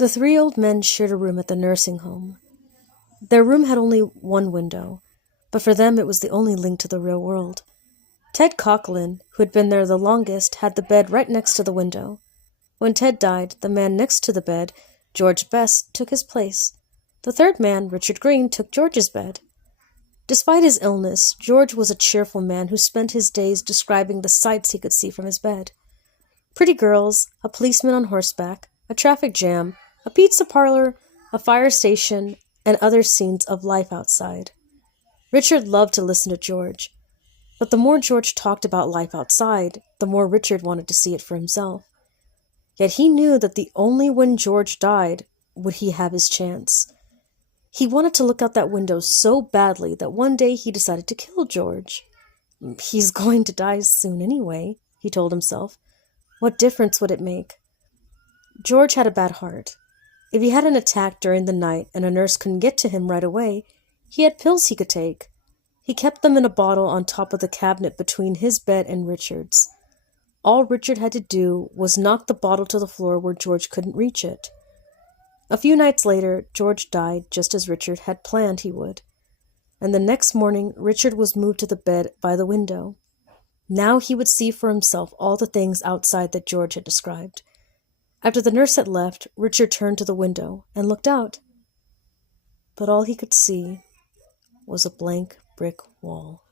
The three old men shared a room at the nursing home. Their room had only one window, but for them it was the only link to the real world. Ted Cocklin, who had been there the longest, had the bed right next to the window. When Ted died, the man next to the bed, George Best, took his place. The third man, Richard Green, took George's bed. Despite his illness, George was a cheerful man who spent his days describing the sights he could see from his bed. Pretty girls, a policeman on horseback, a traffic jam, a pizza parlor, a fire station, and other scenes of life outside. Richard loved to listen to George, but the more George talked about life outside, the more Richard wanted to see it for himself. Yet he knew that only when George died would he have his chance. He wanted to look out that window so badly that one day he decided to kill George. He's going to die soon anyway, he told himself. What difference would it make? George had a bad heart. If he had an attack during the night and a nurse couldn't get to him right away, he had pills he could take. He kept them in a bottle on top of the cabinet between his bed and Richard's. All Richard had to do was knock the bottle to the floor where George couldn't reach it. A few nights later, George died just as Richard had planned he would. And the next morning, Richard was moved to the bed by the window. Now he would see for himself all the things outside that George had described. After the nurse had left, Richard turned to the window and looked out. But all he could see was a blank brick wall.